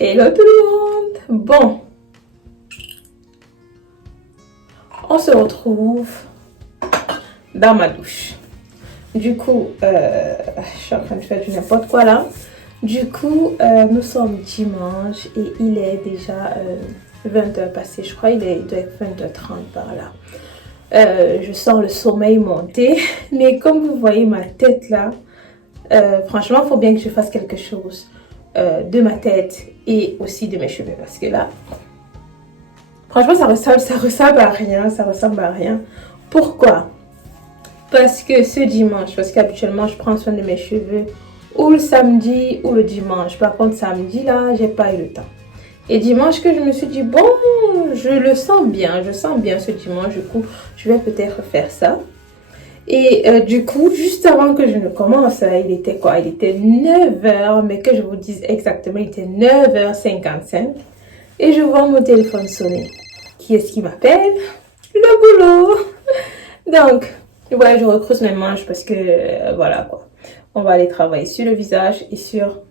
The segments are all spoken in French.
Hello tout le monde! Bon, on se retrouve dans ma douche. Du coup, je suis en train de faire du n'importe quoi là. Du coup, nous sommes dimanche et il est déjà 20h passé. Je crois qu'il doit être 20h30 par là. Je sens le sommeil monter. Mais comme vous voyez ma tête là, franchement, il faut bien que je fasse quelque chose de ma tête et aussi de mes cheveux. Parce que là, franchement, ça ressemble à rien. Ça ressemble à rien. Pourquoi? Parce que ce dimanche, parce qu'habituellement, je prends soin de mes cheveux ou le samedi ou le dimanche. Par contre, samedi, là, j'ai pas eu le temps. Et dimanche, que je me suis dit, bon, je le sens bien. Je sens bien ce dimanche. Du coup, je vais peut-être faire ça. Et du coup, juste avant que je ne commence, il était quoi? Il était 9h, mais que je vous dise exactement, il était 9h55. Et je vois mon téléphone sonner. Qui est-ce qui m'appelle? Le boulot. Donc, ouais, je recreuse mes manches parce que, voilà quoi. On va aller travailler sur le visage et sur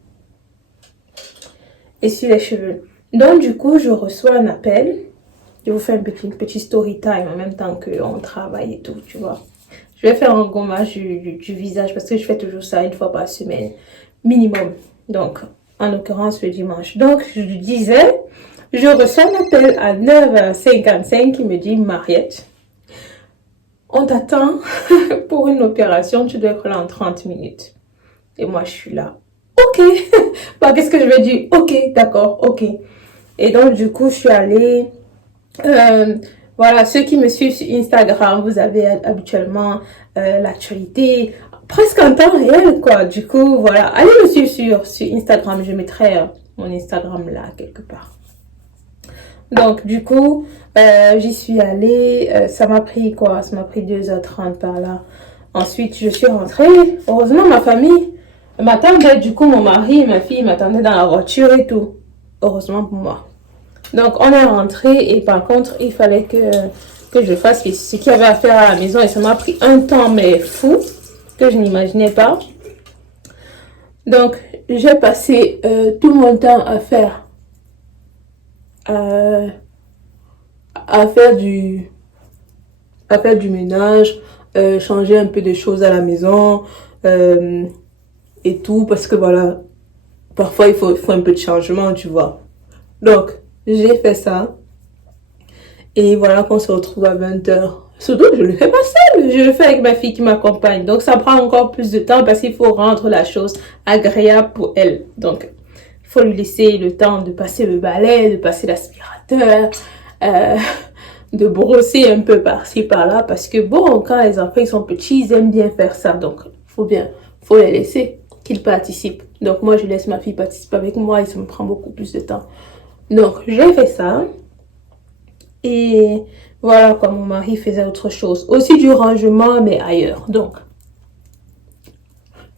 les cheveux. Donc, du coup, je reçois un appel. Je vous fais une petite story time en même temps qu'on travaille et tout, tu vois. Je vais faire un gommage du visage parce que je fais toujours ça une fois par semaine, minimum. Donc, en l'occurrence, le dimanche. Donc, je disais, je reçois un appel à 9h55 qui me dit, Mariette, on t'attend pour une opération, tu dois être là en 30 minutes. Et moi, je suis là. Ok. Bah, qu'est-ce que je vais dire? Ok, d'accord, ok. Et donc, du coup, je suis allée. Voilà, ceux qui me suivent sur Instagram, vous avez habituellement l'actualité presque en temps réel, quoi. Du coup, voilà. Allez me suivre sur Instagram. Je mettrai mon Instagram là, quelque part. Donc, du coup, j'y suis allée. Ça m'a pris quoi? Ça m'a pris 2h30 par là. Ensuite, je suis rentrée. Heureusement, ma famille m'attendait. Du coup, mon mari et ma fille m'attendaient dans la voiture et tout. Heureusement pour moi. Donc, on est rentré et par contre, il fallait que je fasse ce qu'il y avait à faire à la maison. Et ça m'a pris un temps, mais fou, que je n'imaginais pas. Donc, j'ai passé tout mon temps à faire du ménage, changer un peu de choses à la maison et tout, parce que voilà, parfois il faut un peu de changement, tu vois. Donc, j'ai fait ça et voilà qu'on se retrouve à 20h. Surtout que je le fais pas seule, je le fais avec ma fille qui m'accompagne. Donc, ça prend encore plus de temps parce qu'il faut rendre la chose agréable pour elle. Donc, il faut lui laisser le temps de passer le balai, de passer l'aspirateur, de brosser un peu par-ci, par-là. Parce que bon, quand les enfants ils sont petits, ils aiment bien faire ça. Donc, faut les laisser qu'ils participent. Donc, moi, je laisse ma fille participer avec moi et ça me prend beaucoup plus de temps. Donc, j'ai fait ça. Et voilà, quand mon mari faisait autre chose. Aussi du rangement, mais ailleurs. Donc,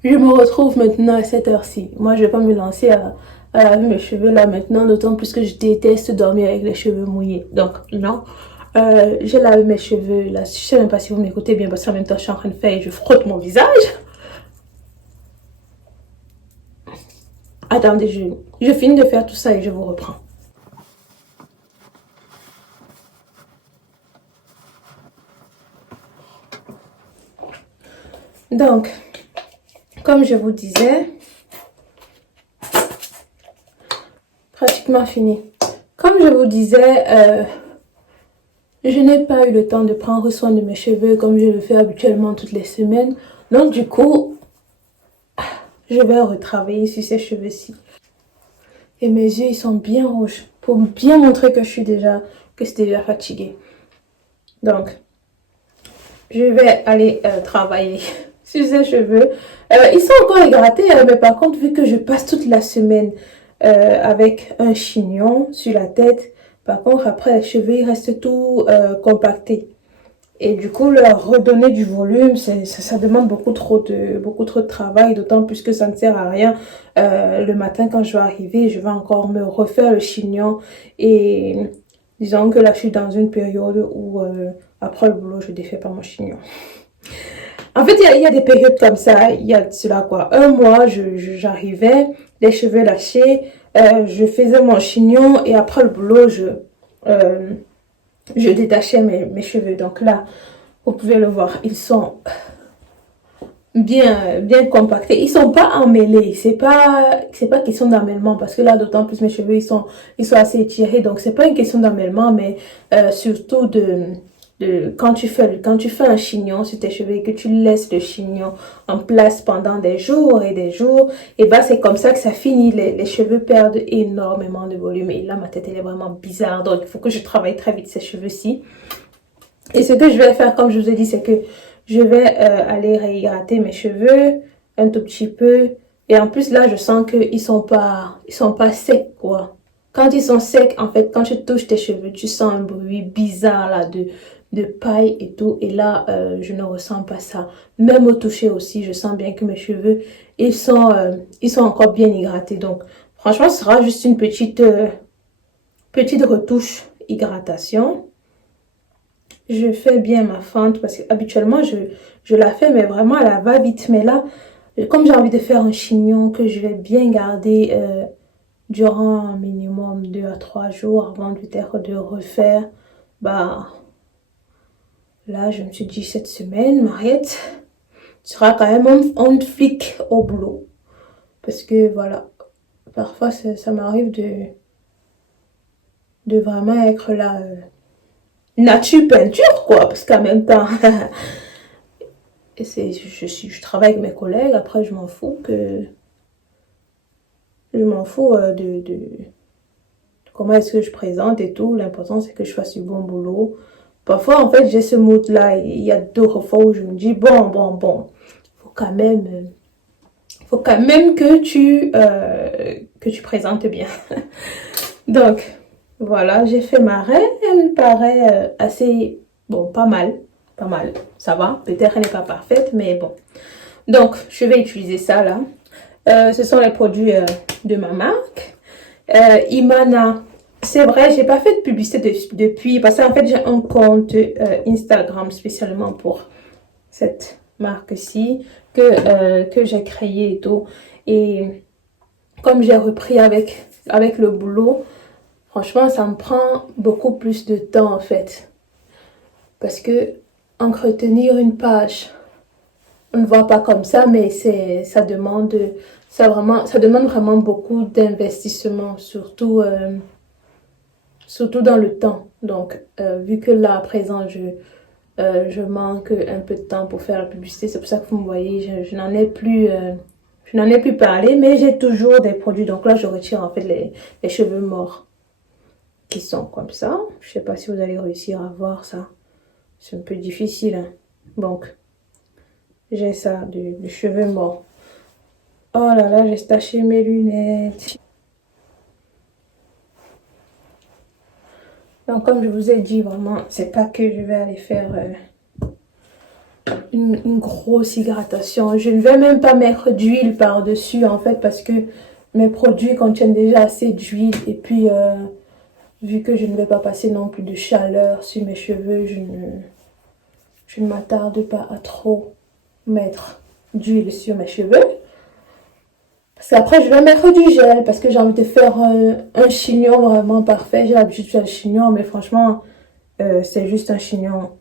je me retrouve maintenant à cette heure-ci. Moi, je vais pas me lancer à laver mes cheveux là maintenant, d'autant plus que je déteste dormir avec les cheveux mouillés. Donc, non. J'ai lavé mes cheveux là. Je sais même pas si vous m'écoutez bien parce qu'en même temps, je suis en train de faire et je frotte mon visage. Attendez, je finis de faire tout ça et je vous reprends. Donc, comme je vous disais, pratiquement fini. Comme je vous disais, je n'ai pas eu le temps de prendre soin de mes cheveux comme je le fais habituellement toutes les semaines. Donc du coup, je vais retravailler sur ces cheveux-ci. Et mes yeux, ils sont bien rouges pour bien montrer que c'est déjà fatiguée. Donc, je vais aller travailler sur ces cheveux. Ils sont encore égratés, mais par contre, vu que je passe toute la semaine avec un chignon sur la tête, par contre, après, les cheveux, ils restent tout compactés. Et du coup, leur redonner du volume, ça demande beaucoup trop de travail, d'autant plus que ça ne sert à rien. Le matin, quand je vais arriver, je vais encore me refaire le chignon. Et disons que là, je suis dans une période où, après le boulot, je défais pas mon chignon. En fait, il y a des périodes comme ça. Il y a cela, quoi. Un mois, j'arrivais, les cheveux lâchés, je faisais mon chignon et après le boulot, je détachais mes cheveux. Donc là, vous pouvez le voir, ils sont bien compactés. Ils sont pas emmêlés. C'est pas question d'emmêlement parce que là, d'autant plus mes cheveux, ils sont assez étirés. Donc, c'est pas une question d'emmêlement, mais surtout quand tu fais un chignon sur tes cheveux et que tu laisses le chignon en place pendant des jours et des jours, et ben c'est comme ça que ça finit. Les cheveux perdent énormément de volume. Et là, ma tête, elle est vraiment bizarre. Donc, il faut que je travaille très vite ces cheveux-ci. Et ce que je vais faire, comme je vous ai dit, c'est que je vais aller réhydrater mes cheveux un tout petit peu. Et en plus, là, je sens qu'ils sont pas secs, quoi. Quand ils sont secs, en fait, quand tu touches tes cheveux, tu sens un bruit bizarre, là, de paille et tout. Et là, je ne ressens pas ça. Même au toucher aussi, je sens bien que mes cheveux, ils sont encore bien hydratés. Donc, franchement, ce sera juste une petite retouche hydratation. Je fais bien ma fente parce que habituellement je la fais mais vraiment à la va-vite. Mais là, comme j'ai envie de faire un chignon que je vais bien garder durant un minimum 2 à 3 jours avant peut-être de refaire, bah là je me suis dit cette semaine, Mariette sera quand même un flic au boulot. Parce que voilà, parfois ça m'arrive de vraiment être là nature peinture quoi, parce qu'en même temps et je travaille avec mes collègues, après je m'en fous de comment est-ce que je présente et tout. L'important c'est que je fasse du bon boulot. Parfois en fait j'ai ce mood là, il y a d'autres fois où je me dis bon, faut quand même que tu présentes bien. Donc voilà, j'ai fait ma reine, elle paraît assez bon, pas mal, ça va. Peut-être elle n'est pas parfaite mais bon. Donc, je vais utiliser ça là. Ce sont les produits de ma marque. Imana. C'est vrai, j'ai pas fait de publicité depuis. Parce qu'en fait, j'ai un compte Instagram spécialement pour cette marque-ci que j'ai créé et tout. Et comme j'ai repris avec le boulot, franchement, ça me prend beaucoup plus de temps en fait. Parce que entretenir une page, on ne voit pas comme ça, mais ça demande vraiment beaucoup d'investissement, surtout dans le temps. Donc, vu que là, à présent, je manque un peu de temps pour faire la publicité, c'est pour ça que vous me voyez, je n'en ai plus parlé, mais j'ai toujours des produits. Donc là, je retire en fait les cheveux morts qui sont comme ça. Je sais pas si vous allez réussir à voir ça. C'est un peu difficile, hein. Donc, j'ai ça, de cheveux morts. Oh là là, j'ai taché mes lunettes. Donc, comme je vous ai dit, vraiment, c'est pas que je vais aller faire une grosse hydratation. Je ne vais même pas mettre d'huile par-dessus, en fait, parce que mes produits contiennent déjà assez d'huile. Et puis, vu que je ne vais pas passer non plus de chaleur sur mes cheveux, je ne m'attarde pas à trop mettre d'huile sur mes cheveux. Parce qu'après, je vais mettre du gel parce que j'ai envie de faire un chignon vraiment parfait. J'ai l'habitude de faire le chignon, mais franchement, c'est juste un chignon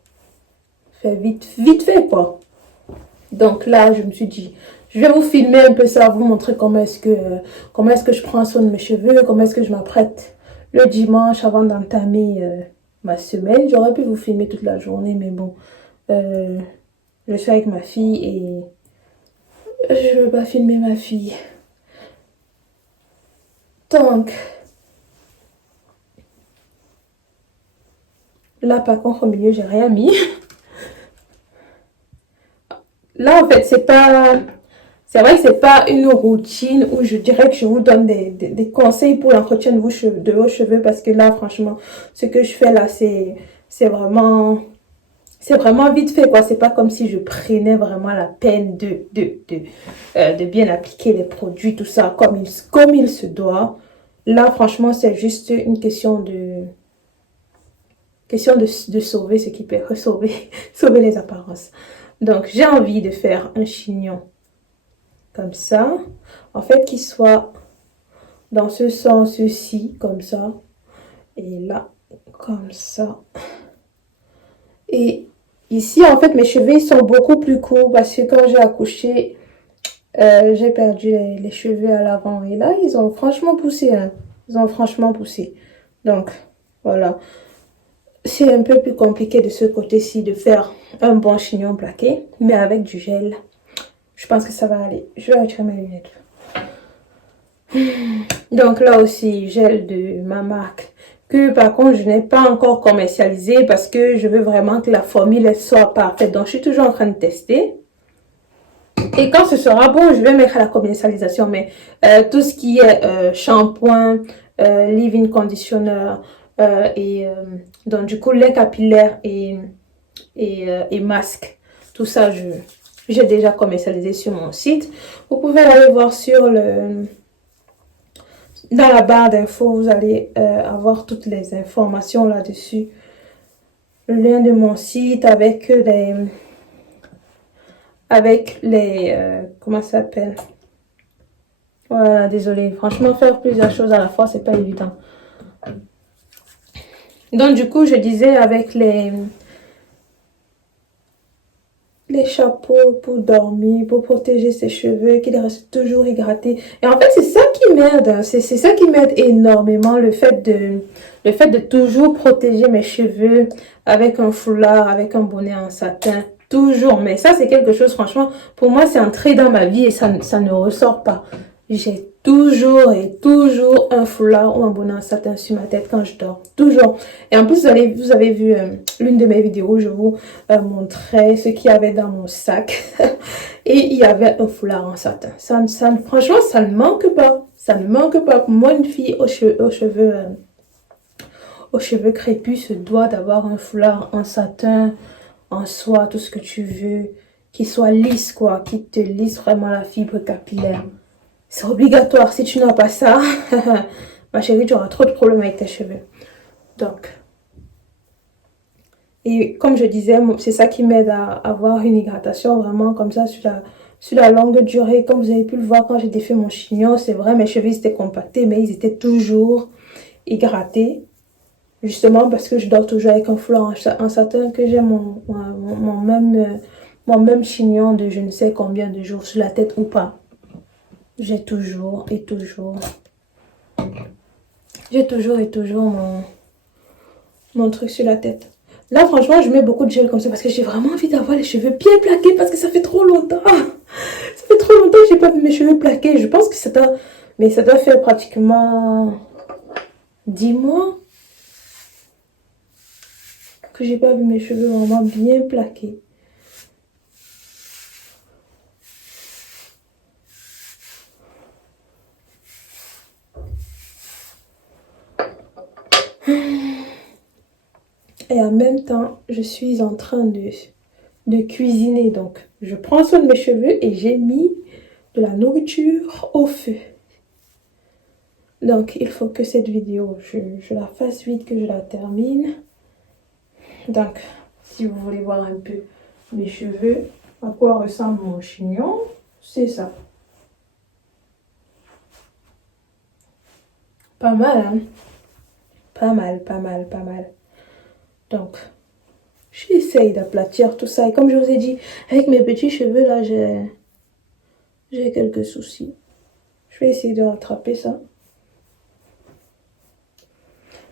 fait vite fait, quoi. Donc là, je me suis dit, je vais vous filmer un peu ça, vous montrer comment est-ce que je prends soin de mes cheveux, comment est-ce que je m'apprête le dimanche avant d'entamer ma semaine. J'aurais pu vous filmer toute la journée, mais bon, je suis avec ma fille et je veux pas filmer ma fille. Donc, là par contre au milieu, j'ai rien mis. Là en fait, c'est vrai que c'est pas une routine où je dirais que je vous donne des conseils pour l'entretien de vos cheveux parce que là franchement, ce que je fais là, c'est vraiment vite fait quoi. C'est pas comme si je prenais vraiment la peine de bien appliquer les produits, tout ça comme il se doit. Là franchement, c'est juste une question de sauver ce qui peut sauver les apparences. Donc, j'ai envie de faire un chignon comme ça. En fait, qui soit dans ce sens-ci, comme ça. Et là, comme ça. Et ici, en fait, mes cheveux ils sont beaucoup plus courts parce que quand j'ai accouché, j'ai perdu les cheveux à l'avant. Et là, ils ont franchement poussé. Hein. Ils ont franchement poussé. Donc, voilà. C'est un peu plus compliqué de ce côté-ci de faire un bon chignon plaqué. Mais avec du gel, je pense que ça va aller. Je vais retirer mes lunettes. Donc là aussi, gel de ma marque. Que par contre, je n'ai pas encore commercialisé parce que je veux vraiment que la formule soit parfaite. Donc, je suis toujours en train de tester. Et quand ce sera bon, je vais mettre à la commercialisation. Mais tout ce qui est shampoing, leave-in conditioner donc du coup lait capillaire et masque, tout ça, j'ai déjà commercialisé sur mon site. Vous pouvez aller voir dans la barre d'infos, vous allez avoir toutes les informations là-dessus. Le lien de mon site avec les comment ça s'appelle? Voilà, désolée. Franchement, faire plusieurs choses à la fois, c'est pas évident. Donc, du coup, je disais avec les chapeaux pour dormir, pour protéger ses cheveux, qu'ils restent toujours hydratés. Et en fait, c'est ça qui m'aide. Hein. C'est ça qui m'aide énormément, le fait de toujours protéger mes cheveux avec un foulard, avec un bonnet en satin. Toujours. Mais ça, c'est quelque chose, franchement, pour moi, c'est entré dans ma vie et ça ne ressort pas. J'ai toujours et toujours un foulard ou un bonnet en satin sur ma tête quand je dors. Toujours. Et en plus, vous avez vu l'une de mes vidéos où je vous montrais ce qu'il y avait dans mon sac. Et il y avait un foulard en satin. Franchement, ça ne manque pas. Ça ne manque pas. Pour moi, une fille aux cheveux crépus se doit d'avoir un foulard en satin, en soie, tout ce que tu veux. Qui soit lisse, quoi. Qui te lisse vraiment la fibre capillaire. C'est obligatoire. Si tu n'as pas ça, ma chérie, tu auras trop de problèmes avec tes cheveux. Donc, et comme je disais, c'est ça qui m'aide à avoir une hydratation vraiment comme ça sur la longue durée. Comme vous avez pu le voir quand j'ai défait mon chignon, c'est vrai, mes cheveux étaient compactés, mais ils étaient toujours hydratés. Justement parce que je dors toujours avec un foulard en satin, que j'ai mon même chignon de je ne sais combien de jours sur la tête ou pas. J'ai toujours et toujours mon truc sur la tête. Là, franchement, je mets beaucoup de gel comme ça parce que j'ai vraiment envie d'avoir les cheveux bien plaqués parce que ça fait trop longtemps. Ça fait trop longtemps que j'ai pas vu mes cheveux plaqués. Je pense que ça doit faire pratiquement 10 mois que j'ai pas vu mes cheveux vraiment bien plaqués. Et en même temps, je suis en train de cuisiner. Donc, je prends soin de mes cheveux et j'ai mis de la nourriture au feu. Donc, il faut que cette vidéo, je la fasse vite, que je la termine. Donc, si vous voulez voir un peu mes cheveux, à quoi ressemble mon chignon, c'est ça. Pas mal, hein? Pas mal, pas mal, pas mal. Donc, j'essaye d'aplatir tout ça. Et comme je vous ai dit, avec mes petits cheveux là, j'ai quelques soucis. Je vais essayer de rattraper ça.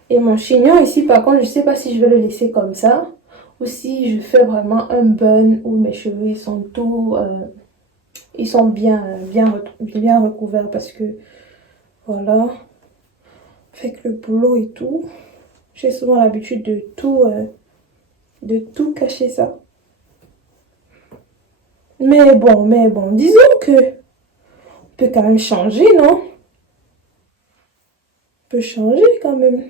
Et mon chignon ici, par contre, je ne sais pas si je vais le laisser comme ça. Ou si je fais vraiment un bun où mes cheveux ils sont tout... ils sont bien recouverts parce que... Voilà. Avec le boulot et tout. J'ai souvent l'habitude de tout cacher ça. Mais bon, disons que on peut quand même changer, non? On peut changer quand même.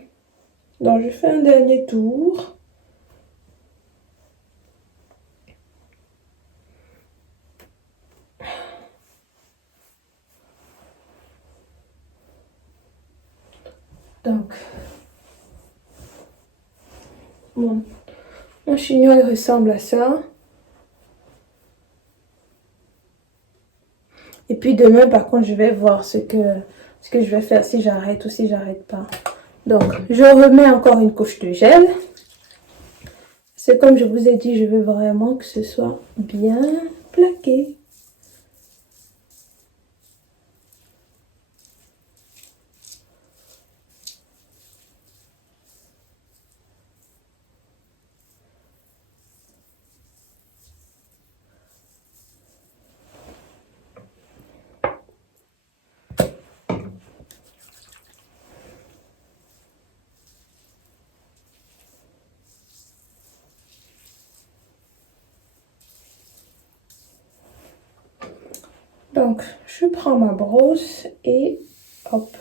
Donc, je fais un dernier tour. Donc, mon chignon, il ressemble à ça. Et puis demain, par contre, je vais voir ce ce que je vais faire si j'arrête ou si j'arrête pas. Donc, je remets encore une couche de gel. C'est comme je vous ai dit, je veux vraiment que ce soit bien plaqué. Donc, je prends ma brosse et hop.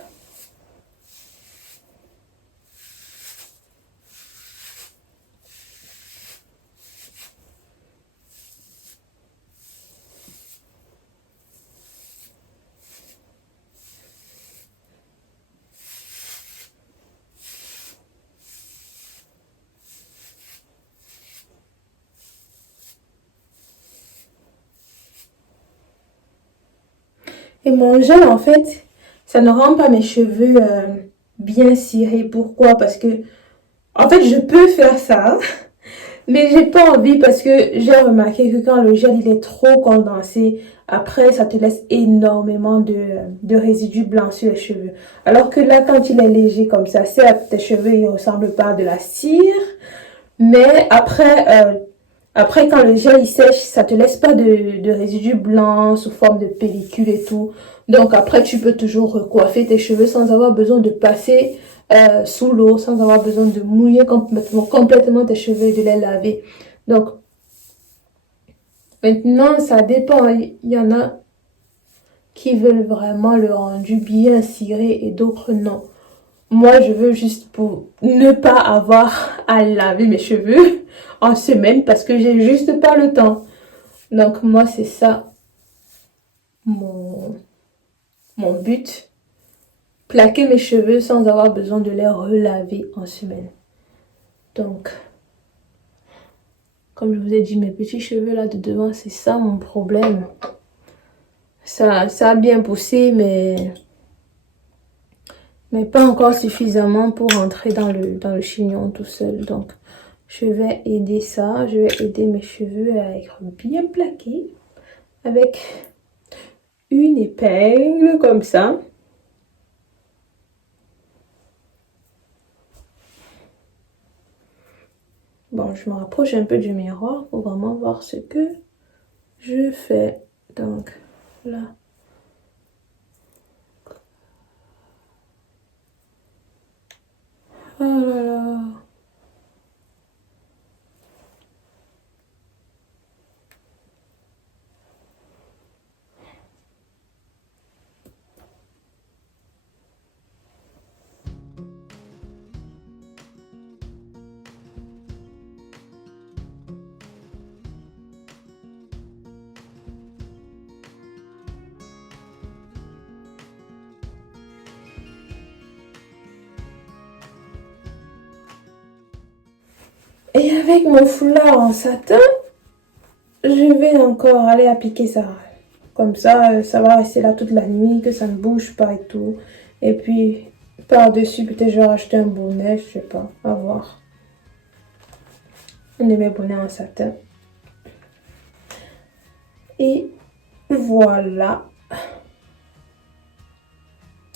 Et mon gel, en fait, ça ne rend pas mes cheveux bien cirés. Pourquoi? Parce que, en fait, je peux faire ça, mais j'ai pas envie parce que j'ai remarqué que quand le gel il est trop condensé, après, ça te laisse énormément de résidus blancs sur les cheveux. Alors que là, quand il est léger comme ça, certes, tes cheveux, ils ressemblent pas à de la cire, mais après, quand le gel il sèche, ça te laisse pas de résidus blancs sous forme de pellicule et tout. Donc après, tu peux toujours recoiffer tes cheveux sans avoir besoin de passer sous l'eau, sans avoir besoin de mouiller complètement tes cheveux et de les laver. Donc maintenant, ça dépend. Il y en a qui veulent vraiment le rendu bien ciré et d'autres non. Moi, je veux juste pour ne pas avoir à laver mes cheveux en semaine parce que j'ai juste pas le temps. Donc, moi, c'est ça mon, mon but. Plaquer mes cheveux sans avoir besoin de les relaver en semaine. Donc, comme je vous ai dit, mes petits cheveux là de devant, c'est ça mon problème. Ça a bien poussé, mais pas encore suffisamment pour rentrer dans le chignon tout seul. Donc, je vais aider ça. Je vais aider mes cheveux à être bien plaqués avec une épingle comme ça. Bon, je me rapproche un peu du miroir pour vraiment voir ce que je fais. Donc, là. Oh là là. Et avec mon foulard en satin, je vais encore aller appliquer ça. Comme ça va rester là toute la nuit, que ça ne bouge pas et tout. Et puis, par-dessus, peut-être je vais racheter un bonnet, je sais pas, à voir. Un de mes bonnets en satin. Et voilà.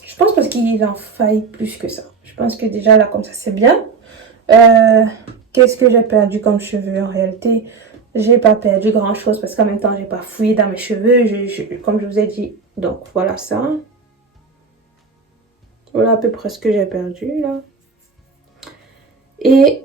Je pense parce qu'il en faille plus que ça. Je pense que déjà là, comme ça, c'est bien. Qu'est-ce que j'ai perdu comme cheveux en réalité? J'ai pas perdu grand chose parce qu'en même temps j'ai pas fouillé dans mes cheveux, comme je vous ai dit. Donc voilà ça. Voilà à peu près ce que j'ai perdu là. Et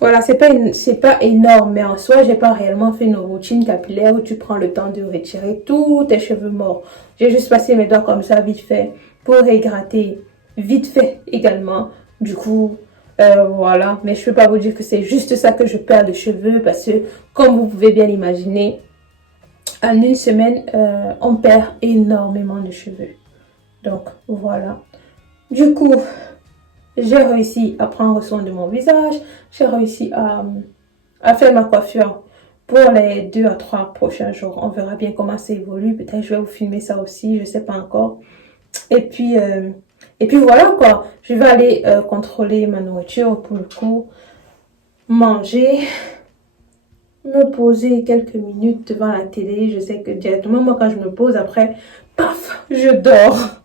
voilà, c'est pas énorme, mais en soi j'ai pas réellement fait une routine capillaire où tu prends le temps de retirer tous tes cheveux morts. J'ai juste passé mes doigts comme ça vite fait pour réhydrater vite fait également. Du coup, voilà, mais je peux pas vous dire que c'est juste ça que je perds de cheveux parce que, comme vous pouvez bien l'imaginer, en une semaine, on perd énormément de cheveux. Donc, voilà. Du coup, j'ai réussi à prendre soin de mon visage. J'ai réussi à faire ma coiffure pour les 2 à 3 prochains jours. On verra bien comment ça évolue. Peut-être je vais vous filmer ça aussi, je sais pas encore. Et puis voilà quoi. Je vais aller contrôler ma nourriture pour le coup. Manger. Me poser quelques minutes devant la télé. Je sais que directement, moi, quand je me pose, après, paf, je dors.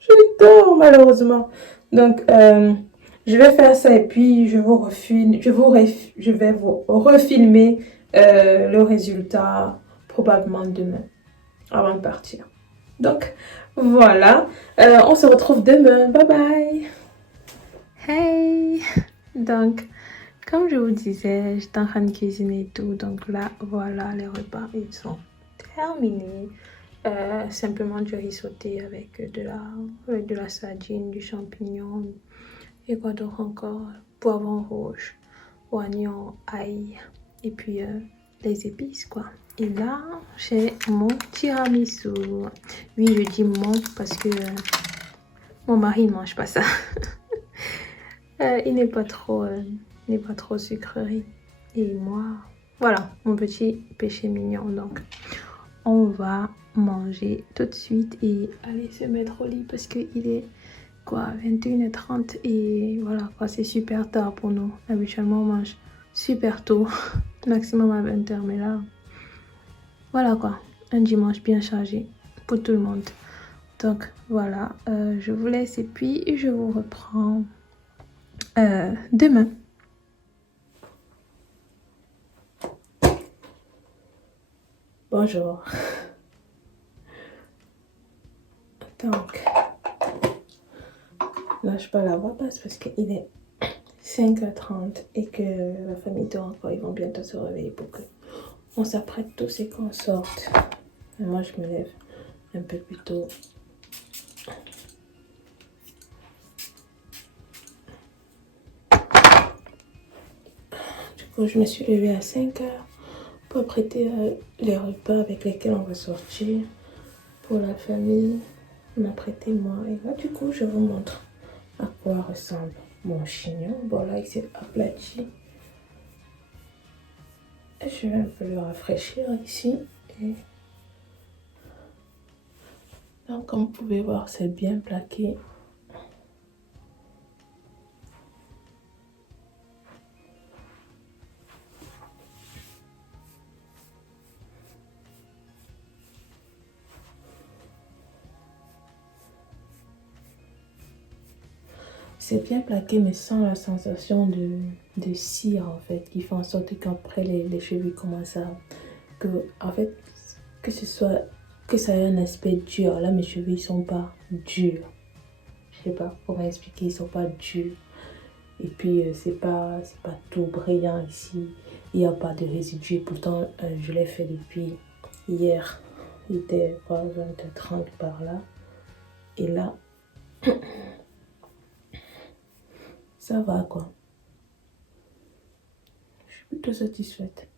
Je dors, malheureusement. Donc, je vais faire ça et puis je vais vous refilmer le résultat probablement demain, avant de partir. Donc, voilà. On se retrouve demain. Bye bye. Hey! Donc, comme je vous disais, j'étais en train de cuisiner et tout. Donc là, voilà, les repas, ils sont terminés. Simplement du riz sauté avec de la sardine, du champignon et quoi d'autre encore. Poivron rouge, oignon, ail et puis les épices quoi. Et là, j'ai mon tiramisu. Oui, je dis mon parce que mon mari ne mange pas ça. Il n'est pas trop sucrerie. Et moi, voilà, mon petit péché mignon. Donc, on va manger tout de suite et aller se mettre au lit parce qu'il est quoi, 21h30 et voilà quoi, c'est super tard pour nous. Habituellement, on mange super tôt, maximum à 20h, mais là, voilà quoi, un dimanche bien chargé pour tout le monde. Donc voilà, je vous laisse et puis je vous reprends demain. Bonjour. Donc, là, je peux la voix basse parce qu'il est 5h30 et que la famille dort encore. Ils vont bientôt se réveiller pour que on s'apprête tous et qu'on sorte. Et moi, je me lève un peu plus tôt. Du coup, je me suis levée à 5h pour apprêter les repas avec lesquels on va sortir pour la famille. On a prêté moi. Et là, du coup, je vous montre à quoi ressemble mon chignon. Bon, là, il s'est aplati. Et je vais un peu le rafraîchir ici. Et donc, comme vous pouvez voir, c'est bien plaqué. C'est bien plaqué, mais sans la sensation de cire, en fait, qui fait en sorte qu'après, les cheveux commencent à... En fait, que ce soit... Que ça ait un aspect dur. Là, mes cheveux, ils sont pas durs. Je sais pas comment expliquer, ils sont pas durs. Et puis, c'est pas tout brillant ici. Il n'y a pas de résidus. Pourtant, je l'ai fait depuis hier. Il était 20h30 par là. Et là... Ça va quoi. Je suis plutôt satisfaite.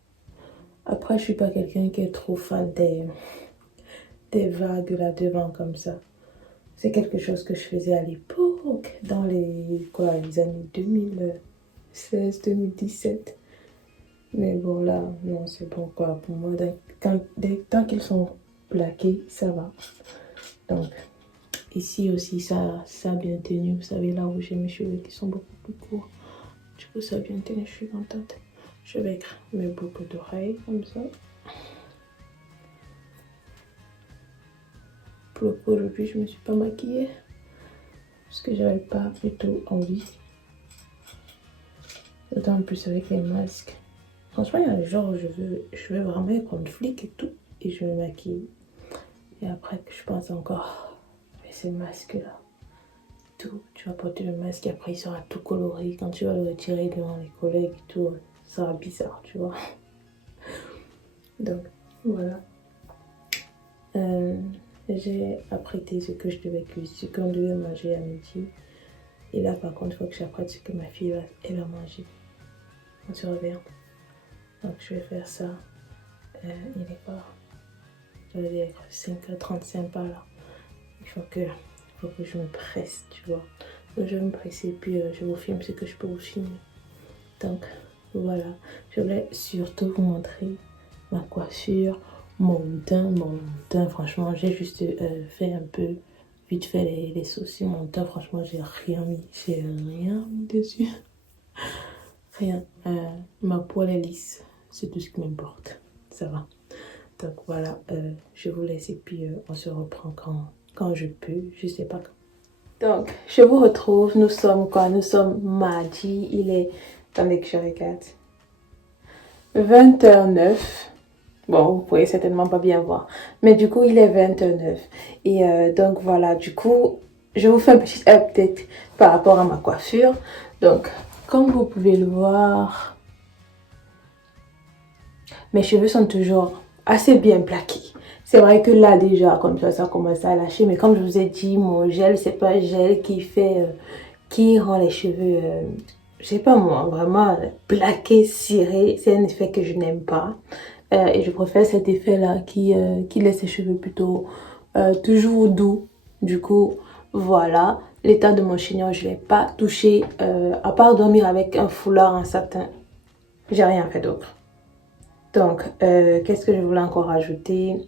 Après, je suis pas quelqu'un qui est trop fan des vagues là devant comme ça. C'est quelque chose que je faisais à l'époque, dans les années 2016-2017. Mais bon là, non, c'est bon quoi. Pour moi, tant qu'ils sont plaqués, ça va. Donc, ici aussi, ça a bien tenu. Vous savez, là où j'ai mes cheveux qui sont beaucoup plus courts. Du coup, ça a bien tenu, je suis contente. Je vais mettre beaucoup d'oreilles comme ça. Pour le coup, aujourd'hui, je me suis pas maquillée. Parce que j'avais pas du tout envie. D'autant plus avec les masques. Franchement, il y a des jours où je veux vraiment être comme flic et tout. Et je me maquille. Et après, je pense encore, mais ces masques-là. Tout, tu vas porter le masque et après il sera tout coloré. Quand tu vas le retirer devant les collègues et tout, ça sera bizarre, tu vois. Donc, voilà. J'ai apprêté ce que je devais cuire, ce qu'on devait manger à midi. Et là, par contre, il faut que j'apprête ce que ma fille elle va manger. On se reverra. Donc, je vais faire ça. Il est pas... Je vais dire 5h35 par là. Il faut que je me presse, tu vois. Donc, je vais me presser, puis je vous filme ce que je peux vous filmer. Donc, voilà. Je voulais surtout vous montrer ma coiffure, mon teint. Franchement, j'ai juste fait un peu vite fait les sourcils, mon teint, franchement, j'ai rien mis dessus. Rien. Ma poêle est lisse, c'est tout ce qui m'importe. Ça va. Donc voilà, je vous laisse et puis on se reprend quand je peux, je sais pas quand. Donc, je vous retrouve, nous sommes quoi? Nous sommes mardi, il est, attendez que je regarde, 20h09. Bon, vous pouvez certainement pas bien voir. Mais du coup, il est 20h09. Et donc voilà, du coup, je vous fais un petit update par rapport à ma coiffure. Donc, comme vous pouvez le voir, mes cheveux sont toujours assez bien plaqués. C'est vrai que là déjà, comme ça commence à lâcher. Mais comme je vous ai dit, mon gel, c'est pas un gel qui rend les cheveux, je sais pas moi, vraiment plaqués, cirés. C'est un effet que je n'aime pas. Et je préfère cet effet-là qui laisse les cheveux plutôt toujours doux. Du coup, voilà. L'état de mon chignon, je ne l'ai pas touché. À part dormir avec un foulard en satin, j'ai rien fait d'autre. Donc, qu'est-ce que je voulais encore ajouter?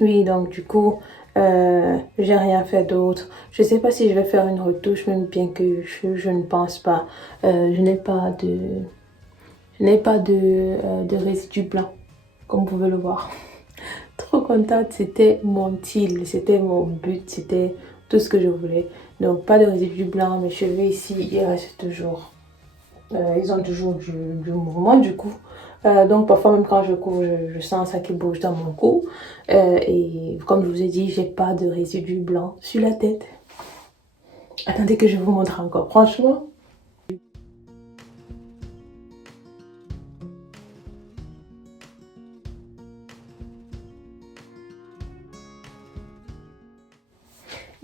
Oui, donc du coup, j'ai rien fait d'autre. Je sais pas si je vais faire une retouche, même bien que je ne pense pas. Je n'ai pas de résidu blanc, comme vous pouvez le voir. Trop contente, c'était mon style, c'était mon but, c'était tout ce que je voulais. Donc pas de résidu blanc, mes cheveux ici, ils restent toujours. Ils ont toujours du mouvement du coup. Donc parfois même quand je cours, je sens ça qui bouge dans mon cou. Et comme je vous ai dit, j'ai pas de résidu blanc sur la tête. Attendez que je vous montre encore, franchement.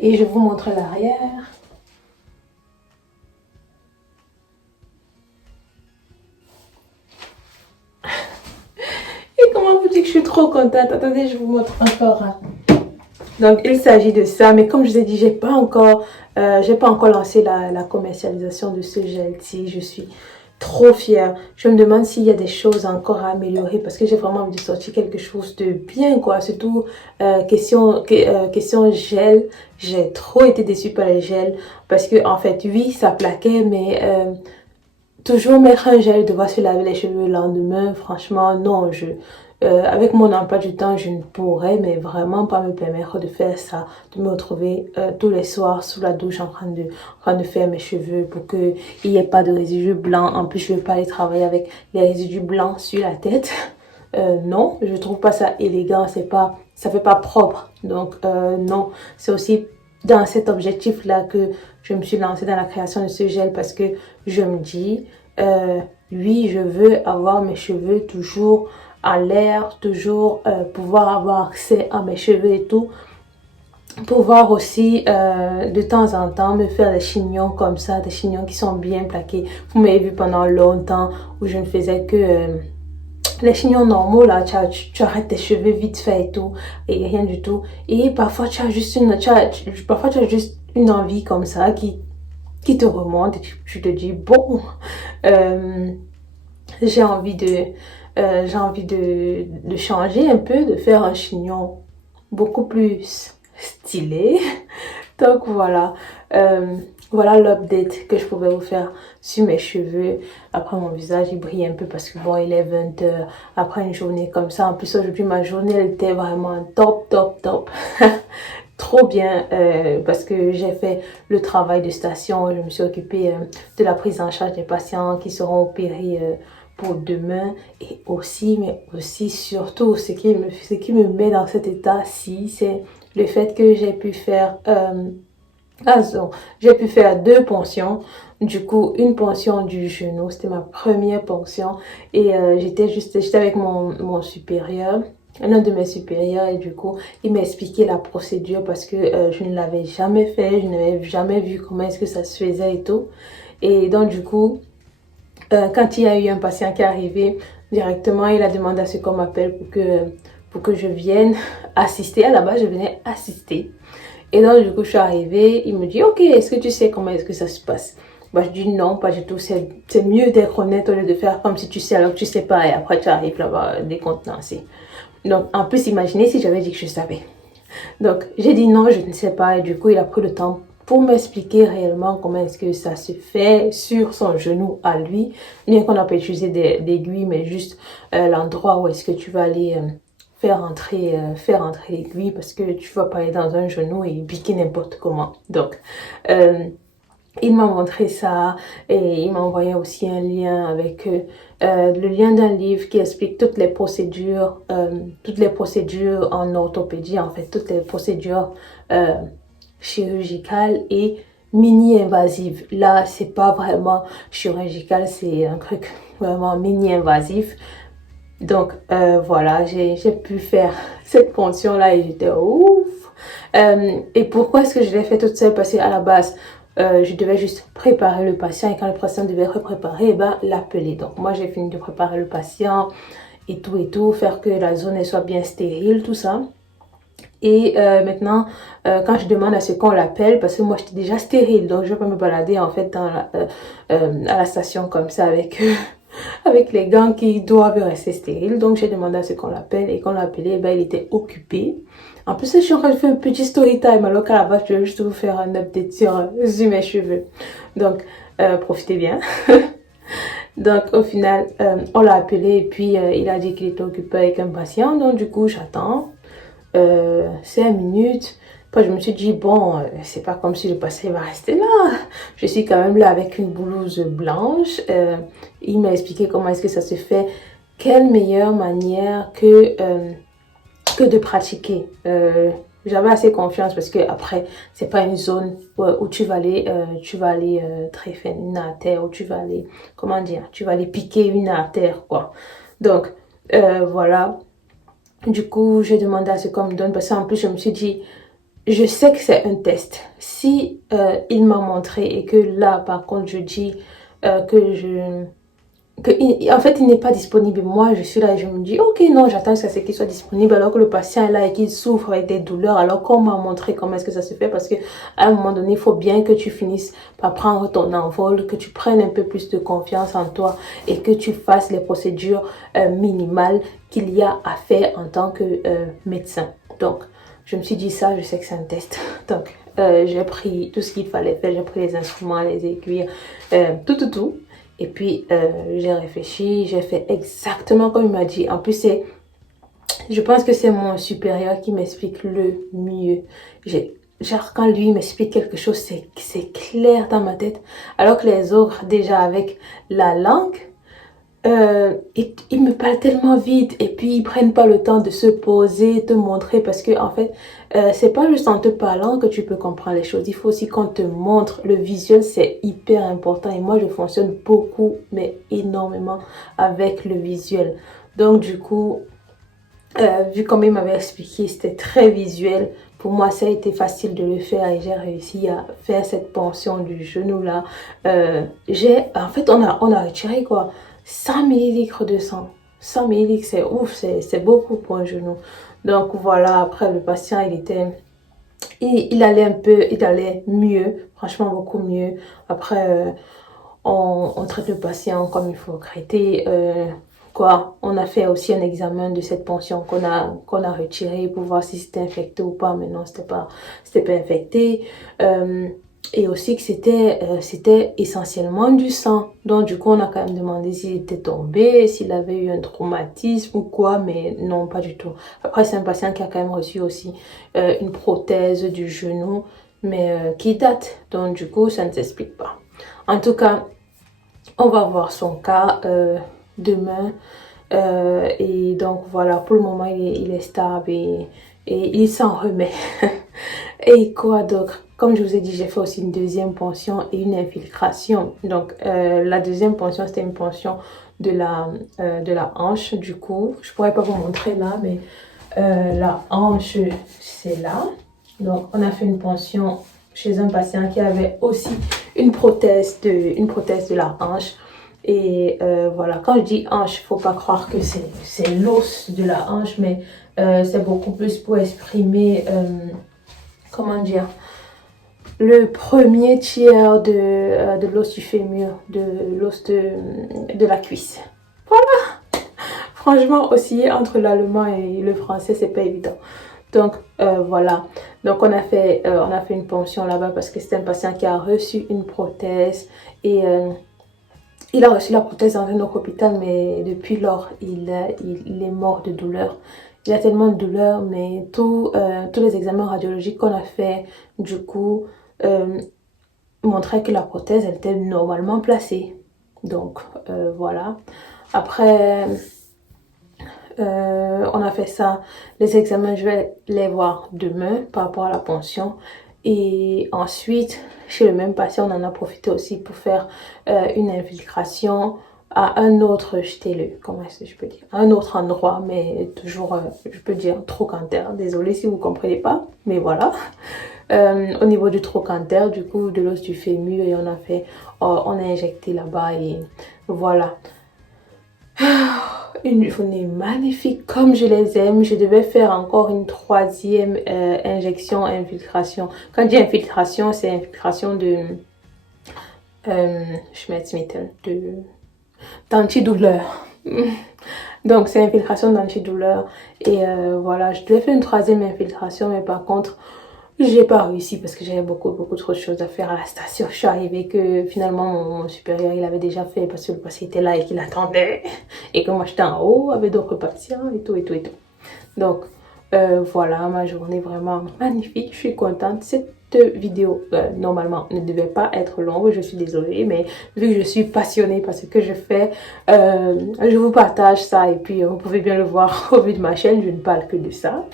Et je vous montre l'arrière. Et comment vous dire que je suis trop contente? Attendez, je vous montre encore. Donc, il s'agit de ça. Mais comme je vous ai dit, j'ai pas encore lancé la commercialisation de ce gel-ci. Je suis trop fière. Je me demande s'il y a des choses encore à améliorer parce que j'ai vraiment envie de sortir quelque chose de bien, quoi. Surtout, question gel. J'ai trop été déçue par les gels parce que, en fait, oui, ça plaquait, mais toujours mettre un gel, devoir se laver les cheveux le lendemain, franchement, non, avec mon emploi du temps, je ne pourrais, mais vraiment pas me permettre de faire ça, de me retrouver tous les soirs sous la douche en train de faire mes cheveux pour qu'il n'y ait pas de résidus blancs. En plus, je ne veux pas aller travailler avec les résidus blancs sur la tête. Non, je trouve pas ça élégant, ça fait pas propre. Donc, non, c'est aussi dans cet objectif-là que je me suis lancée dans la création de ce gel parce que je me dis, oui, je veux avoir mes cheveux toujours à l'air, toujours pouvoir avoir accès à mes cheveux et tout. Pouvoir aussi de temps en temps me faire des chignons comme ça, des chignons qui sont bien plaqués. Vous m'avez vu pendant longtemps où je ne faisais que les chignons normaux là, tu arrêtes tes cheveux vite fait et tout, et rien du tout. Et parfois tu as juste une envie comme ça qui te remonte et tu te dis bon, euh, j'ai envie de changer un peu, de faire un chignon beaucoup plus stylé. Donc voilà, voilà l'update que je pouvais vous faire sur mes cheveux. Après mon visage il brille un peu parce que bon il est 20h après une journée comme ça. En plus aujourd'hui ma journée elle était vraiment top. Trop bien parce que j'ai fait le travail de station. Je me suis occupée de la prise en charge des patients qui seront opérés pour demain. Et aussi, mais aussi surtout ce qui me met dans cet état-ci, c'est le fait que j'ai pu faire j'ai pu faire 2 poncions. Du coup, une ponction du genou, c'était ma première ponction. Et j'étais avec mon supérieur, l'un de mes supérieurs. Et du coup, il m'a expliqué la procédure parce que je ne l'avais jamais fait. Je n'avais jamais vu comment est-ce que ça se faisait et tout. Et donc, du coup, quand il y a eu un patient qui est arrivé, directement, il a demandé à ce qu'on m'appelle pour que je vienne assister. À la base, je venais assister. Et donc, du coup, je suis arrivée, il me dit, ok, est-ce que tu sais comment est-ce que ça se passe? Bah, je dis non, pas du tout, c'est mieux d'être honnête au lieu de faire comme si tu sais alors que tu sais pas et après tu arrives là-bas décontenancé. Donc, en plus, imaginez si j'avais dit que je savais. Donc, j'ai dit non, je ne sais pas. Et du coup, il a pris le temps pour m'expliquer réellement comment est-ce que ça se fait sur son genou à lui. Bien qu'on n'a pas utilisé d'aiguilles, mais juste l'endroit où est-ce que tu vas aller faire entrer l'aiguille parce que tu vas pas aller dans un genou et piquer n'importe comment. Donc, il m'a montré ça et il m'a envoyé aussi un lien avec le lien d'un livre qui explique toutes les procédures en orthopédie, en fait, toutes les procédures chirurgicales et mini-invasives. Là, c'est pas vraiment chirurgical, c'est un truc vraiment mini-invasif. Donc, voilà, j'ai pu faire cette ponction-là et j'étais ouf. Et pourquoi est-ce que je l'ai fait toute seule? Parce qu'à la base, je devais juste préparer le patient et quand le patient devait être préparé, ben, l'appeler. Donc, moi, j'ai fini de préparer le patient et tout, faire que la zone elle soit bien stérile, tout ça. Et maintenant, quand je demande à ce qu'on l'appelle, parce que moi, j'étais déjà stérile, donc je vais pas me balader en fait à la station comme ça avec avec les gants qui doivent rester stériles. Donc, j'ai demandé à ce qu'on l'appelle et quand l'a appelé, ben, il était occupé. En plus, je suis en train de faire un petit story time alors qu'à la base, je vais juste vous faire un update sur mes cheveux. Donc, profitez bien. Donc, au final, on l'a appelé et puis il a dit qu'il était occupé avec un patient. Donc, du coup, j'attends 5 minutes. Après, je me suis dit, bon, c'est pas comme si le patient va rester là. Je suis quand même là avec une blouse blanche. Il m'a expliqué comment est-ce que ça se fait. Quelle meilleure manière que de pratiquer. J'avais assez confiance parce que après c'est pas une zone où tu vas aller treffer une artère, où tu vas aller, comment dire, tu vas aller piquer une artère, quoi. Donc, voilà. Du coup, j'ai demandé à ce qu'on me donne parce qu'en plus, je me suis dit, je sais que c'est un test. Si il m'a montré et que là, par contre, je dis en fait, il n'est pas disponible. Moi, je suis là et je me dis, ok, non, j'attends jusqu'à ce qu'il soit disponible alors que le patient est là et qu'il souffre avec des douleurs. Alors qu'on m'a montré comment est-ce que ça se fait parce que à un moment donné, il faut bien que tu finisses par prendre ton envol, que tu prennes un peu plus de confiance en toi et que tu fasses les procédures minimales qu'il y a à faire en tant que médecin. Donc, je me suis dit ça, je sais que c'est un test. Donc, j'ai pris tout ce qu'il fallait faire. J'ai pris les instruments, les aiguilles, tout. Et puis, j'ai réfléchi, j'ai fait exactement comme il m'a dit. En plus, je pense que c'est mon supérieur qui m'explique le mieux. Genre, quand lui m'explique quelque chose, c'est clair dans ma tête. Alors que les autres, déjà avec la langue, ils me parlent tellement vite et puis ils prennent pas le temps de se poser, te montrer parce que en fait c'est pas juste en te parlant que tu peux comprendre les choses, il faut aussi qu'on te montre. Le visuel c'est hyper important et moi je fonctionne beaucoup mais énormément avec le visuel. Donc du coup vu comme il m'avait expliqué c'était très visuel, pour moi ça a été facile de le faire et j'ai réussi à faire cette ponction du genou là. En fait on a retiré quoi 100 millilitres de sang. 100 millilitres, c'est ouf, c'est beaucoup pour un genou. Donc voilà, après le patient, il allait mieux, franchement beaucoup mieux. Après, on traite le patient comme il faut traiter. Quoi, on a fait aussi un examen de cette ponction qu'on a retirée pour voir si c'était infecté ou pas, mais non, c'était pas infecté. Et aussi que c'était essentiellement du sang. Donc du coup, on a quand même demandé s'il était tombé, s'il avait eu un traumatisme ou quoi, mais non, pas du tout. Après, c'est un patient qui a quand même reçu aussi une prothèse du genou, mais qui date. Donc du coup, ça ne s'explique pas. En tout cas, on va voir son cas demain. Et donc voilà, pour le moment, il est stable et il s'en remet. Et quoi d'autre? Comme je vous ai dit, j'ai fait aussi une deuxième ponction et une infiltration. Donc, la deuxième ponction, c'était une ponction de la hanche. Du coup, je pourrais pas vous montrer là, mais la hanche, c'est là. Donc, on a fait une ponction chez un patient qui avait aussi une prothèse de la hanche. Et voilà, quand je dis hanche, il ne faut pas croire que c'est l'os de la hanche, mais c'est beaucoup plus pour exprimer, comment dire, le premier tiers de l'os du fémur, de l'os de la cuisse. Voilà, franchement, osciller entre l'allemand et le français, c'est pas évident. Donc voilà, donc on a fait une ponction là-bas parce que c'était un patient qui a reçu une prothèse et il a reçu la prothèse dans un autre hôpital, mais depuis lors, il est mort de douleur. Il a tellement de douleur, mais tous les examens radiologiques qu'on a fait, du coup, montraient que la prothèse elle était normalement placée. Donc, voilà. Après, on a fait ça. Les examens, je vais les voir demain par rapport à la pension. Et ensuite, chez le même patient, on en a profité aussi pour faire une infiltration à un autre, comment est-ce que je peux dire, à un autre endroit, mais toujours, je peux dire, trochanter. Désolée si vous ne comprenez pas, mais voilà. Au niveau du trochanter, du coup, de l'os du fémur, et on a injecté là-bas, et voilà. Une journée magnifique comme je les aime. Je devais faire encore une troisième injection, infiltration. Quand je dis infiltration, c'est infiltration de Schmerzmittel, d'antidouleur. Donc c'est infiltration d'antidouleur. Et voilà, je devais faire une troisième infiltration, mais par contre, j'ai pas réussi parce que j'avais beaucoup trop de choses à faire à la station. Je suis arrivée que finalement mon supérieur il avait déjà fait parce que le patient était là et qu'il attendait et que moi j'étais en haut avec d'autres patients et tout. Donc voilà, ma journée vraiment magnifique. Je suis contente. Cette vidéo normalement ne devait pas être longue, je suis désolée, mais vu que je suis passionnée par ce que je fais, je vous partage ça et puis vous pouvez bien le voir au vu de ma chaîne, je ne parle que de ça.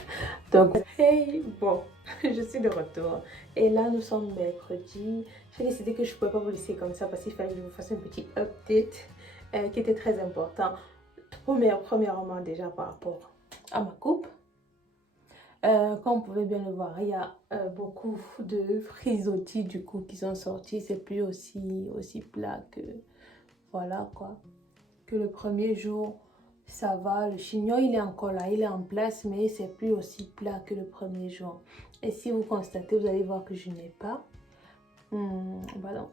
Donc, hey, bon, je suis de retour. Et là, nous sommes mercredi. J'ai décidé que je ne pouvais pas vous laisser comme ça parce qu'il fallait que je vous fasse un petit update qui était très important. Premièrement, déjà par rapport à ma coupe. Comme vous pouvez bien le voir, il y a beaucoup de frisottis du coup qui sont sortis. C'est plus aussi plat que, voilà quoi, que le premier jour. Ça va, le chignon il est encore là, il est en place, mais c'est plus aussi plat que le premier jour. Et si vous constatez, vous allez voir que je n'ai pas, voilà.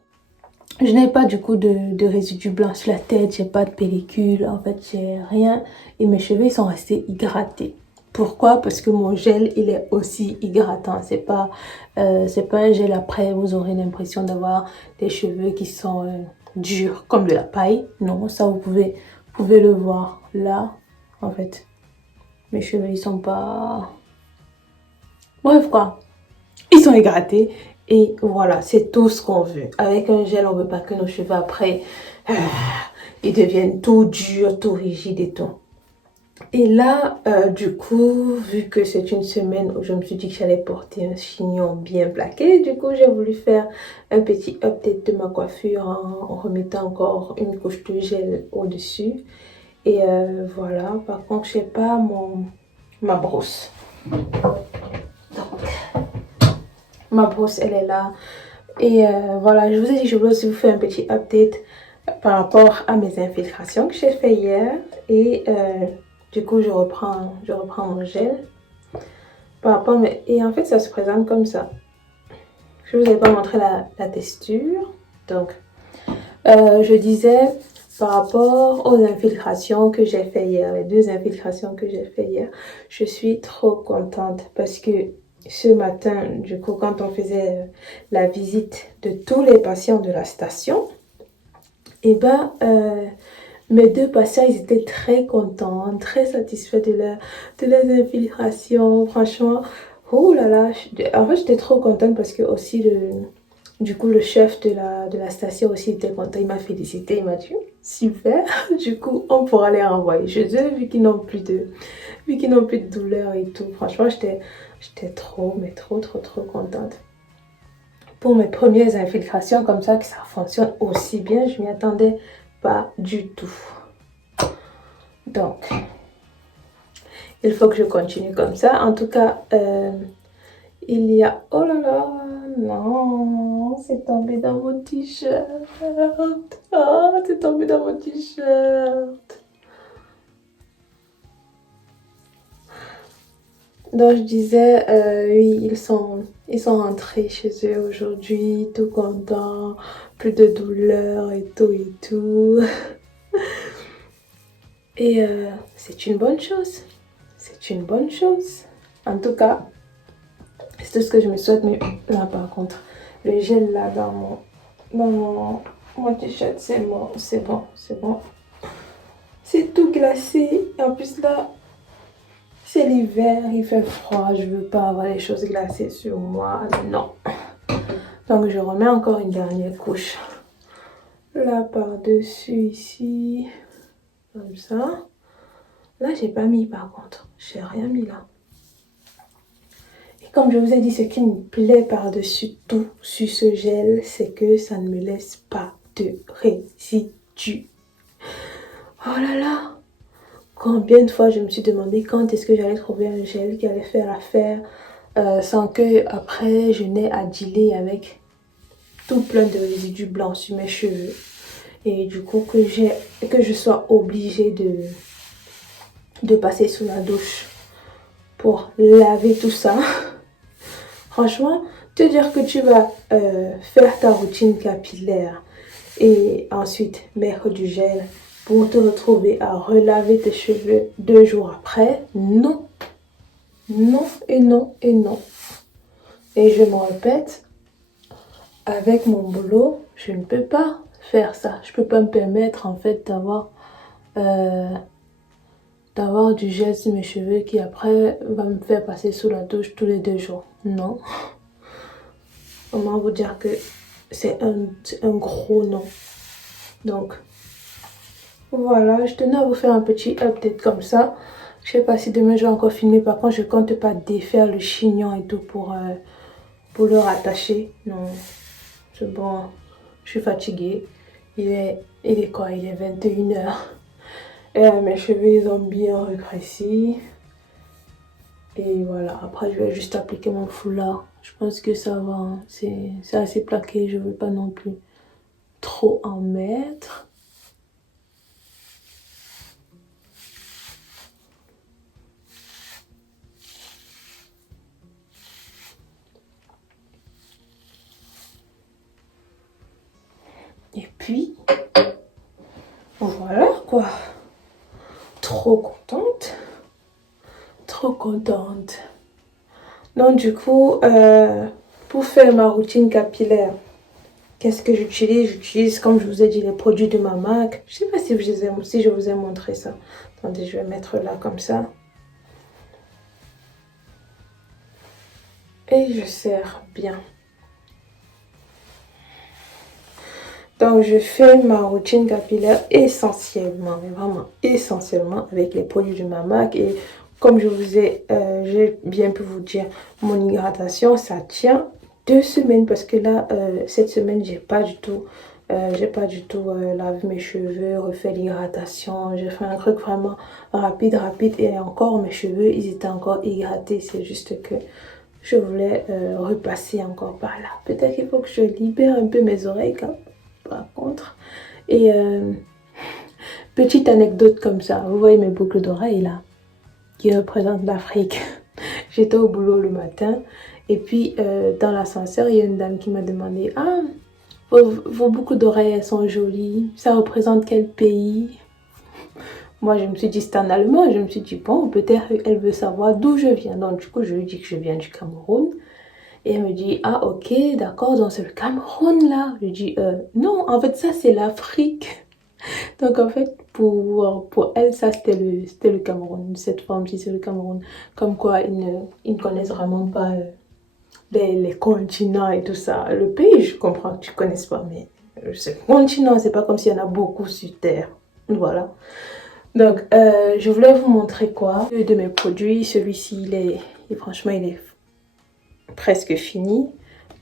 Je n'ai pas du coup de résidus blancs sur la tête, j'ai pas de pellicule, en fait j'ai rien. Et mes cheveux ils sont restés hydratés. Pourquoi? Parce que mon gel il est aussi hydratant. C'est pas un gel après, vous aurez l'impression d'avoir des cheveux qui sont durs comme de la paille. Non, ça vous pouvez le voir là. En fait, mes cheveux ils sont pas... Bref quoi, ils sont hydratés. Et voilà, c'est tout ce qu'on veut. Avec un gel, on veut pas que nos cheveux après, ils deviennent tout durs, tout rigides et tout. Et là, du coup, vu que c'est une semaine où je me suis dit que j'allais porter un chignon bien plaqué, du coup, j'ai voulu faire un petit update de ma coiffure en remettant encore une couche de gel au-dessus. Et voilà, par contre, je n'ai pas ma brosse. Donc, ma brosse, elle est là. Et voilà, je vous ai dit que je voulais aussi vous faire un petit update par rapport à mes infiltrations que j'ai fait hier. Et du coup, je reprends mon gel. Et en fait, ça se présente comme ça. Je vous ai pas montré la texture. Donc, je disais par rapport aux infiltrations que j'ai fait hier, les 2 infiltrations que j'ai fait hier, je suis trop contente parce que ce matin, du coup, quand on faisait la visite de tous les patients de la station, et ben, mes 2 patients, ils étaient très contents, très satisfaits de leurs infiltrations. Franchement, oh là là, en fait, j'étais trop contente parce que aussi du coup, le chef de la station aussi était content. Il m'a félicité, il m'a dit super. Du coup, on pourra les renvoyer chez eux vu qu'ils n'ont plus de douleur et tout. Franchement, j'étais trop, mais trop contente. Pour mes premières infiltrations comme ça, que ça fonctionne aussi bien, je m'y attendais pas du tout. Donc, il faut que je continue comme ça. En tout cas, il y a... Oh là là, non, c'est tombé dans mon t-shirt. Ah, c'est tombé dans mon t-shirt. Donc, je disais, oui, ils sont rentrés chez eux aujourd'hui, tout contents, plus de douleur et tout. Et c'est une bonne chose. C'est une bonne chose. En tout cas, c'est tout ce que je me souhaite. Mais là, par contre, le gel là mon t-shirt, c'est bon, c'est bon, c'est bon. C'est tout glacé. Et en plus là, c'est l'hiver, il fait froid. Je veux pas avoir les choses glacées sur moi. Non. Donc je remets encore une dernière couche. Là par-dessus ici. Comme ça. Là, j'ai pas mis par contre. J'ai rien mis là. Et comme je vous ai dit, ce qui me plaît par-dessus tout sur ce gel, c'est que ça ne me laisse pas de résidus. Oh là là! Combien de fois je me suis demandé quand est-ce que j'allais trouver un gel qui allait faire l'affaire sans que après je n'ai à dealer avec tout plein de résidus blancs sur mes cheveux. Et du coup que je sois obligée de passer sous la douche pour laver tout ça. Franchement, te dire que tu vas faire ta routine capillaire et ensuite mettre du gel pour te retrouver à relaver tes cheveux 2 jours après, non. Non et non et non. Et je me répète, avec mon boulot, je ne peux pas faire ça. Je ne peux pas me permettre en fait d'avoir du gel sur mes cheveux qui après va me faire passer sous la douche tous les 2 jours. Non. Comment vous dire que c'est un gros non. Donc, voilà, je tenais à vous faire un petit update comme ça. Je sais pas si demain je vais encore filmer. Par contre, je compte pas défaire le chignon et tout pour le rattacher. Non, c'est bon. Je suis fatiguée. Il est quoi? Il est 21h. Et mes cheveux, ils ont bien rétréci. Et voilà, après je vais juste appliquer mon foulard. Je pense que ça va, hein. C'est assez plaqué, je veux pas non plus trop en mettre. Et puis, voilà quoi. Trop contente. Trop contente. Donc du coup, pour faire ma routine capillaire, qu'est-ce que j'utilise? J'utilise, comme je vous ai dit, les produits de ma marque. Je sais pas si je vous ai montré ça. Attendez, je vais mettre là comme ça. Et je serre bien. Donc je fais ma routine capillaire essentiellement, mais vraiment essentiellement avec les produits de ma marque. Et comme j'ai bien pu vous dire, mon hydratation, ça tient 2 semaines. Parce que là, cette semaine, j'ai pas du tout lavé mes cheveux, refait l'hydratation. J'ai fait un truc vraiment rapide. Et encore, mes cheveux, ils étaient encore hydratés. C'est juste que je voulais repasser encore par là. Peut-être qu'il faut que je libère un peu mes oreilles par contre. Et petite anecdote comme ça. Vous voyez mes boucles d'oreilles là, qui représentent l'Afrique. J'étais au boulot le matin. Et puis dans l'ascenseur, il y a une dame qui m'a demandé: ah, vos boucles d'oreilles, elles sont jolies. Ça représente quel pays? Moi, je me suis dit, c'est en allemand. Je me suis dit, bon, peut-être elle veut savoir d'où je viens. Donc, du coup, je lui dis que je viens du Cameroun. Et elle me dit, ah, ok, d'accord, donc c'est le Cameroun, là. Je dis, non, en fait, ça, c'est l'Afrique. Donc, en fait, pour elle, ça, c'était le Cameroun. Cette femme-ci, c'est le Cameroun. Comme quoi, ils ne connaissent vraiment pas les continents et tout ça. Le pays, je comprends que tu ne connaisses pas, mais ce continent, c'est pas comme s'il y en a beaucoup sur Terre. Voilà. Donc, je voulais vous montrer quoi de mes produits. Celui-ci, franchement, il est presque fini.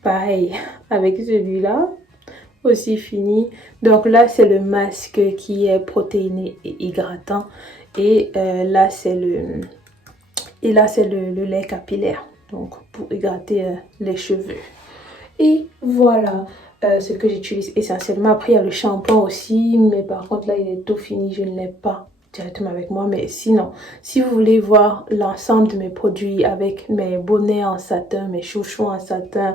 Pareil avec celui-là, aussi fini. Donc là, c'est le masque qui est protéiné et hydratant. Et là, c'est le lait capillaire. Donc, pour hydrater les cheveux. Et voilà ce que j'utilise essentiellement. Après, il y a le shampoing aussi. Mais par contre, là, il est tout fini. Je ne l'ai pas directement avec moi. Mais sinon, si vous voulez voir l'ensemble de mes produits avec mes bonnets en satin, mes chouchous en satin,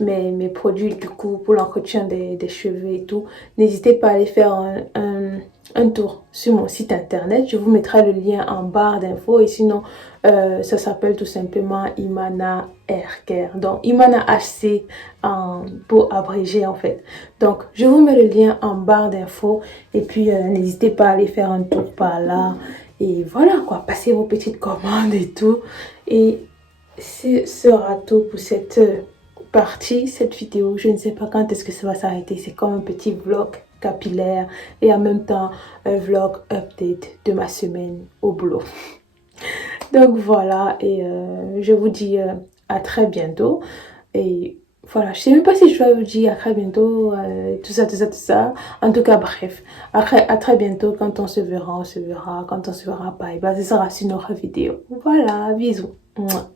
mes produits du coup pour l'entretien des cheveux et tout, n'hésitez pas à aller faire un tour sur mon site internet. Je vous mettrai le lien en barre d'infos et sinon, ça s'appelle tout simplement Imana Haircare. Donc, Imana HC pour abréger en fait. Donc, je vous mets le lien en barre d'infos et puis n'hésitez pas à aller faire un tour par là. Et voilà quoi, passez vos petites commandes et tout. Et ce sera tout pour cette partie, cette vidéo. Je ne sais pas quand est-ce que ça va s'arrêter. C'est comme un petit vlog capillaire et en même temps un vlog update de ma semaine au boulot. Donc voilà, et je vous dis à très bientôt. Et voilà, je sais même pas si je dois vous dire à très bientôt, tout ça, tout ça, tout ça. En tout cas, bref, à très bientôt. Quand on se verra, on se verra. Quand on se verra pas, et ben, ce sera sur notre vidéo. Voilà, bisous. Mouah.